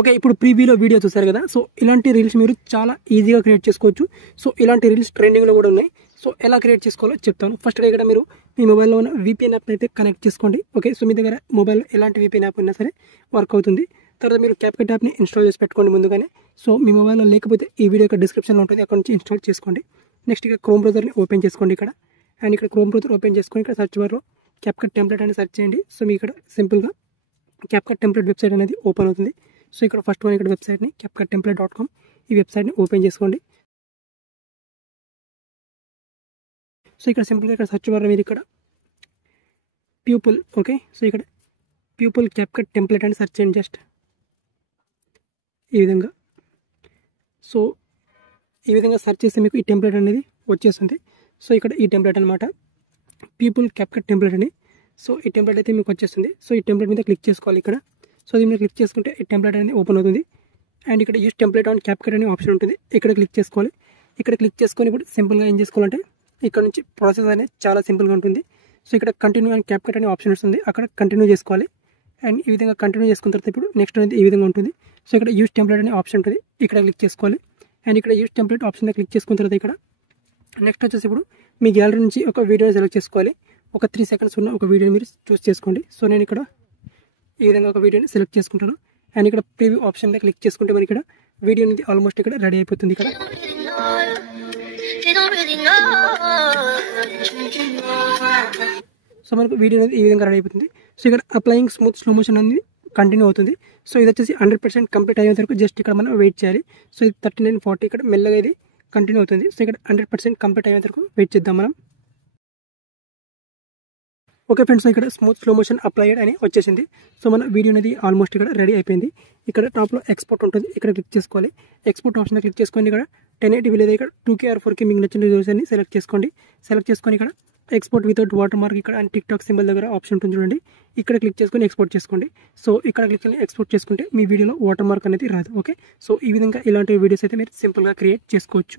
Okay, ఇప్పుడు ప్రీవ్యూలో video చూసారు కదా. సో ఇలాంటి రీల్స్ మీరు చాలా ఈజీగా క్రియేట్ చేసుకోవచ్చు. సో ఇలాంటి రీల్స్ ట్రెండింగ్లో కూడా ఉన్నాయి. సో ఎలా క్రియేట్ చేసుకోవాలో చెప్తాను. ఫస్ట్గా ఇక్కడ మీరు మీ మొబైల్లో ఉన్న VPN యాప్ని అయితే కనెక్ట్ చేసుకోండి. ఓకే, సో మీ దగ్గర మొబైల్లో ఎలాంటి VPN యాప్ ఉన్నా సరే వర్క్ అవుతుంది. తర్వాత మీరు capcut యాప్ని ఇన్స్టాల్ చేసి పెట్టుకోండి ముందుగానే. సో మీ మొబైల్లో లేకపోతే ఈ వీడియో యొక్క డిస్క్రిప్షన్లో ఉంటుంది, అక్కడ నుంచి ఇన్స్టాల్ చేసుకోండి. నెక్స్ట్ ఇక్కడ క్రోమ్ బ్రౌజర్ని ఓపెన్ చేసుకోండి ఇక్కడ. అండ్ ఇక్కడ క్రోమ్ బ్రౌజర్ ఓపెన్ చేసుకొని ఇక్కడ సర్చ్ బార్లో capcut టెంప్లెట్ అని సెర్చ్ చేయండి. సో మీ ఇక్కడ సింపుల్గా capcut టెంప్లెట్ వెబ్సైట్ అనేది ఓపెన్ అవుతుంది. సో ఇక్కడ ఫస్ట్ వన్ ఇక్కడ వెబ్సైట్ని capcuttemplate.com ఈ వెబ్సైట్ని ఓపెన్ చేసుకోండి. సో ఇక్కడ సింపుల్గా ఇక్కడ సర్చ్ బార్లో మీరు ఇక్కడ ప్యూపుల్, ఓకే, సో ఇక్కడ ప్యూపుల్ capcut టెంప్లెట్ అని సెర్చ్ చేయండి జస్ట్ ఈ విధంగా. సో ఈ విధంగా సెర్చ్ చేస్తే మీకు ఈ టెంప్లెట్ అనేది వచ్చేస్తుంది. సో ఇక్కడ ఈ టెంప్లెట్ అనమాట పీపుల్ capcut టెంప్లెట్ అని. సో ఈ టెంప్లెట్ అయితే మీకు వచ్చేస్తుంది. సో ఈ టెంప్లెట్ మీద క్లిక్ చేసుకోవాలి ఇక్కడ. సో దీని మీద క్లిక్ చేసుకుంటే ఈ టెంప్లెట్ అనేది ఓపెన్ అవుతుంది. అండ్ ఇక్కడ యూస్ టెంప్లెట్ ఆన్ CapCut అనే ఆప్షన్ ఉంటుంది, ఇక్కడ క్లిక్ చేసుకోవాలి. ఇక్కడ క్లిక్ చేసుకొని ఇప్పుడు సింపుల్గా ఏం చేసుకోవాలంటే ఇక్కడ నుంచి ప్రాసెస్ అనేది చాలా సింపుల్గా ఉంటుంది. సో ఇక్కడ కంటిన్యూ అండ్ CapCut అనే ఆప్షన్ వస్తుంది, అక్కడ కంటిన్యూ చేసుకోవాలి. అండ్ ఈ విధంగా కంటిన్యూ చేసుకున్న తర్వాత ఇప్పుడు నెక్స్ట్ అనేది ఈ విధంగా ఉంటుంది. సో ఇక్కడ యూస్ టెంప్లెట్ అనే ఆప్షన్ ఉంటుంది, ఇక్కడ క్లిక్ చేసుకోవాలి. అండ్ ఇక్కడ యూస్ టెంప్లెట్ ఆప్షన్ మీద క్లిక్ చేసుకున్న తర్వాత ఇక్కడ నెక్స్ట్ వచ్చేసి ఇప్పుడు మీ గ్యాలరీ నుంచి ఒక వీడియోని సెలెక్ట్ చేసుకోవాలి. ఒక 3 seconds ఉన్న ఒక వీడియోని మీరు చూస్ చేసుకోండి. సో నేను ఇక్కడ ఈ విధంగా ఒక వీడియోని సెలెక్ట్ చేసుకుంటాను. అండ్ ఇక్కడ ప్రివ్యూ ఆప్షన్ మీద క్లిక్ చేసుకుంటే మనకి ఇక్కడ వీడియో అనేది ఆల్మోస్ట్ ఇక్కడ రెడీ అయిపోతుంది. ఇక్కడ సో మనకు వీడియో అనేది ఈ విధంగా రెడీ అయిపోతుంది. సో ఇక్కడ అప్లయింగ్ స్మూత్ స్లో మోషన్ అనేది కంటిన్యూ అవుతుంది. సో ఇది వచ్చేసి 100% కంప్లీట్ అయ్యేంత వరకు జస్ట్ ఇక్కడ మనం వెయిట్ చేయాలి. సో ఇది 39:40 ఇక్కడ మెల్లగా ఇది కంటిన్యూ అవుతుంది. సో ఇక్కడ 100% కంప్లీట్ అయ్యేంత వరకు వెయిట్ చేద్దాం మనం. ఓకే ఫ్రెండ్స్, ఇక్కడ స్మూత్ స్లో మోషన్ అప్లైడ్ అని వచ్చేసింది. సో మన వీడియో అనేది ఆల్మోస్ట్ ఇక్కడ రెడీ అయిపోయింది. ఇక్కడ టాప్లో ఎక్స్పోర్ట్ ఉంటుంది, ఇక్కడ క్లిక్ చేసుకోవాలి. ఎక్స్పోర్ట్ ఆప్షన్ క్లిక్ చేసుకొని ఇక్కడ 1080p లేదా ఇక్కడ 2K or 4K మీకు నచ్చిన రిజల్యూషన్ని సెలెక్ట్ చేసుకోండి. సెలెక్ట్ చేసుకొని ఇక్కడ ఎక్స్పోర్ట్ వితౌట్ వాటర్ మార్క్ ఇక్కడ అండ్ టిక్టాక్ సింబల్ దగ్గర ఆప్షన్ ఉంటుంది చూడండి, ఇక్కడ క్లిక్ చేసుకొని ఎక్స్పోర్ట్ చేసుకోండి. సో ఇక్కడ క్లిక్ చేసుకొని ఎక్స్పోర్ట్ చేసుకుంటే మీ వీడియోలో వాటర్ మార్క్ అనేది రాదు. ఓకే, సో ఈ విధంగా ఇలాంటి వీడియోస్ అయితే మీరు సింపుల్గా క్రియేట్ చేసుకోవచ్చు.